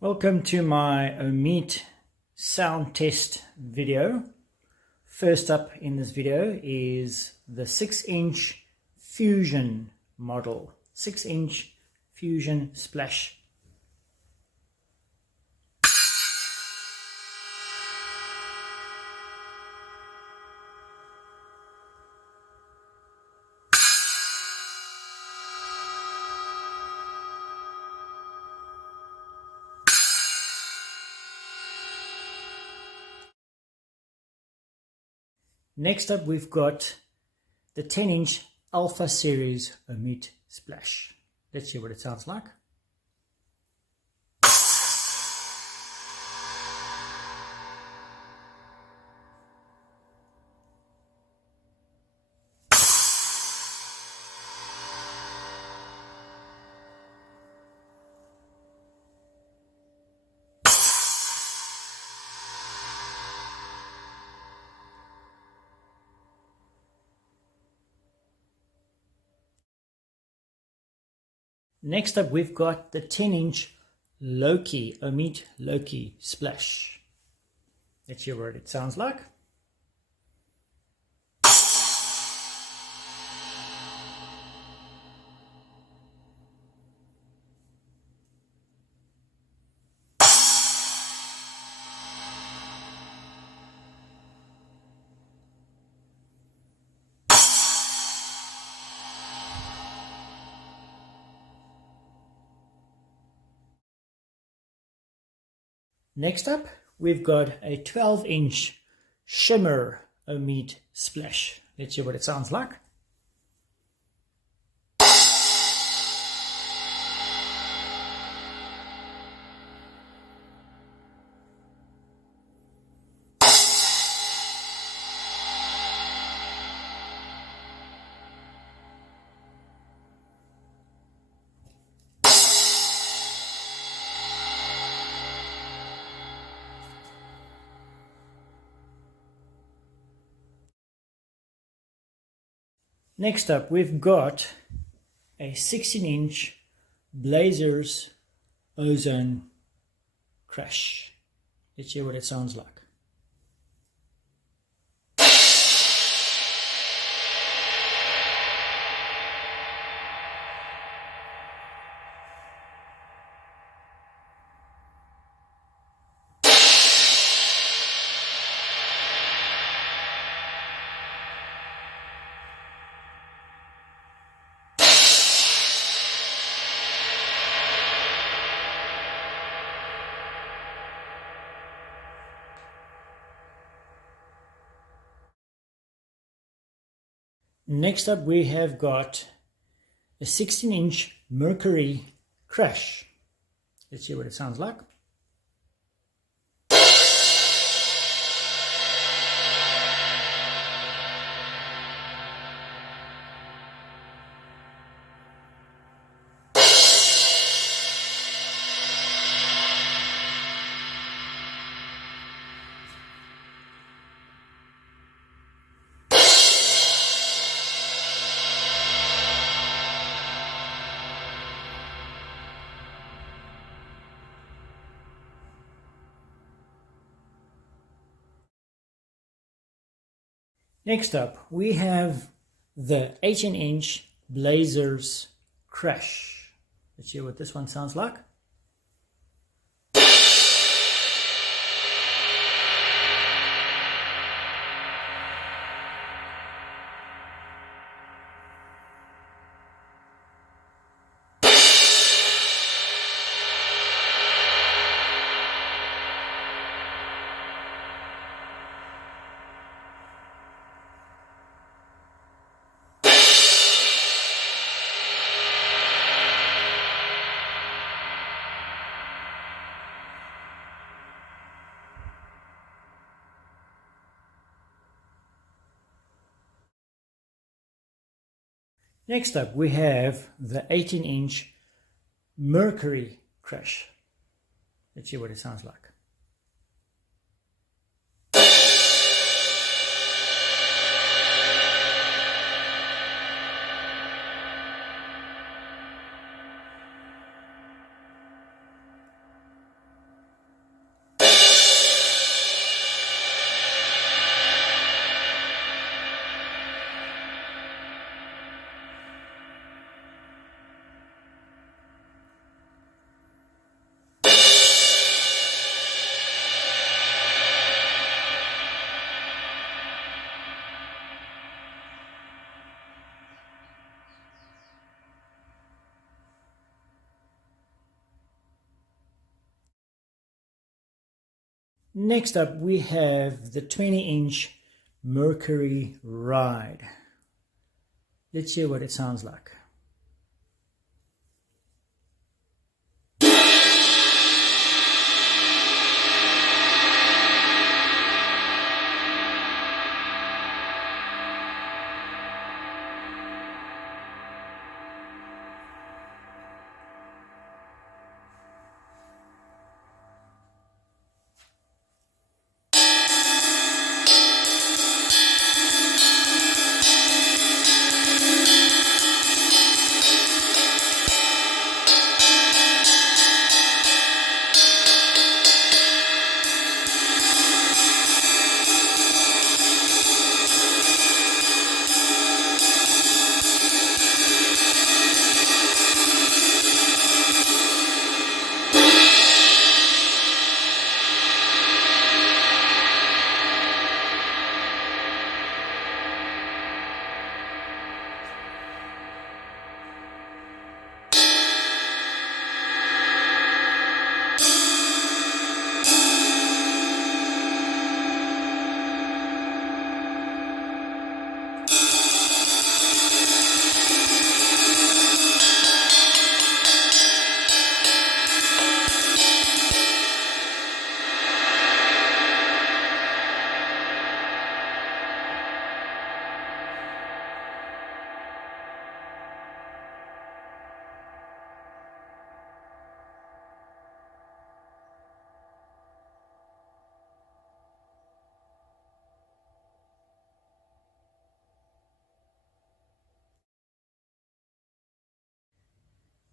Welcome to my Omete sound test video. First up in this video is the 6-inch Fusion model, 6-inch Fusion Splash. Next up, we've got the 10-inch Alpha Series Omete Splash. Let's see what it sounds like. Next up, we've got the 10-inch Omete Loki Splash. Let's hear what it sounds like. Next up, we've got a 12-inch Shimmer Omete Splash. Let's see what it sounds like. Next up, we've got a 16-inch Blazars Ozone Crash. Let's hear what it sounds like. Next up, we have got a 16-inch Mercury Crash. Let's see what it sounds like. Next up, we have the 18-inch Blazars Crash. Let's hear what this one sounds like. Next up, we have the 18-inch Mercury Crash. Let's see what it sounds like. Next up we have the 20-inch Mercury Ride. Let's hear what it sounds like.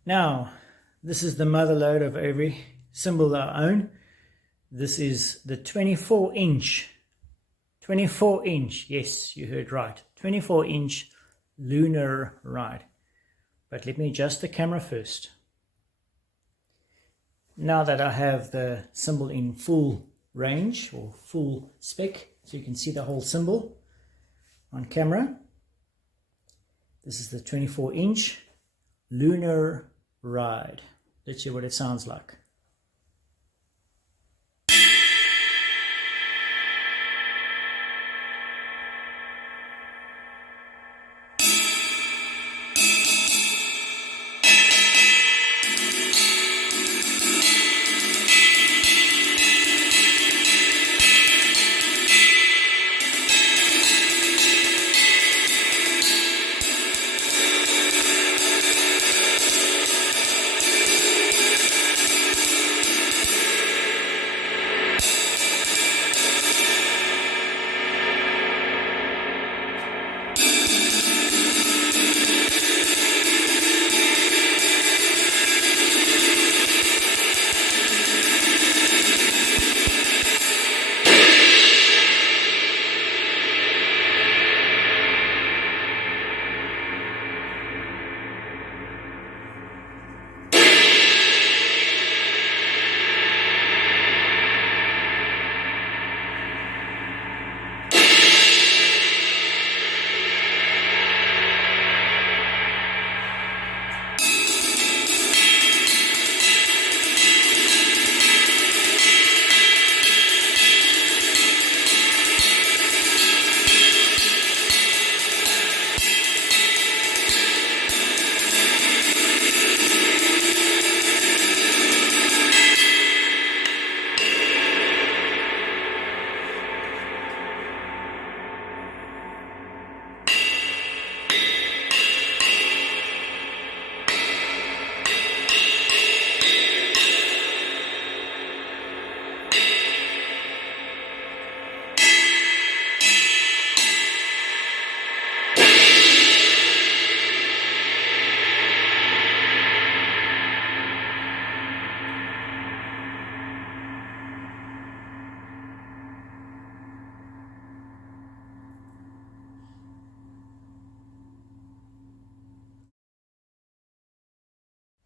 Now, this is the mother load of every cymbal that I own. This is the 24-inch, yes, you heard right, 24-inch Lunar Ride. But let me adjust the camera first. Now that I have the cymbal in full range or full spec, so you can see the whole cymbal on camera. This is the 24-inch Lunar Ride. Let's see what it sounds like.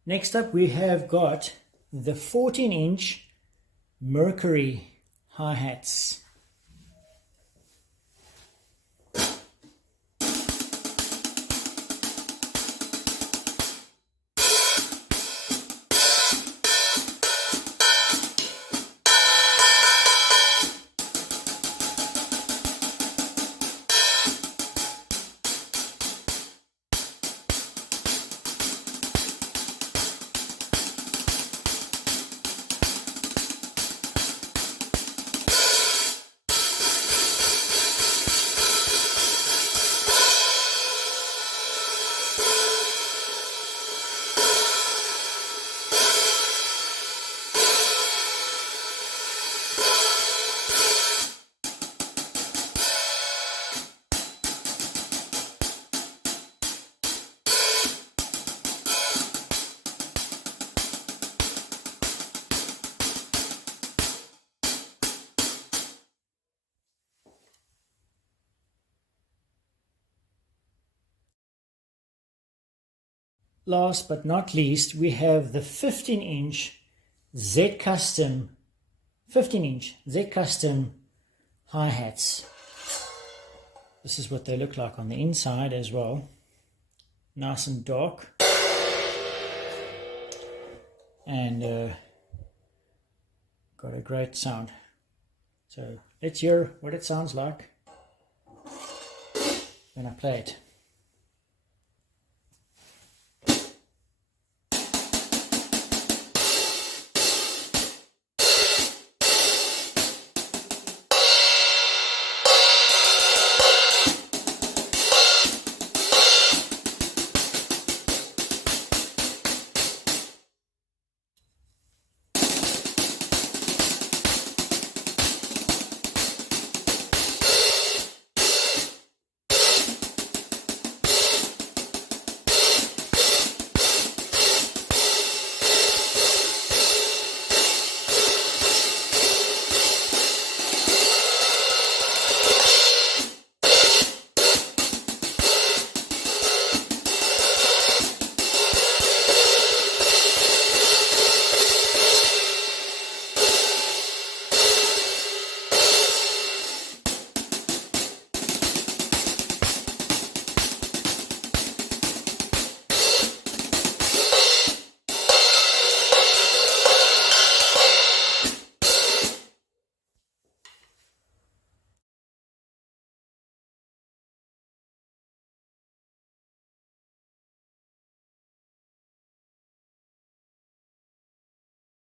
Next up we have got the 14-inch Mercury Hi-hats. last but not least, we have the 15-inch Zed Custom, 15-inch Zed Custom Hi-hats. This is what they look like on the inside as well. Nice and dark. And got a great sound. So let's hear what it sounds like when I play it.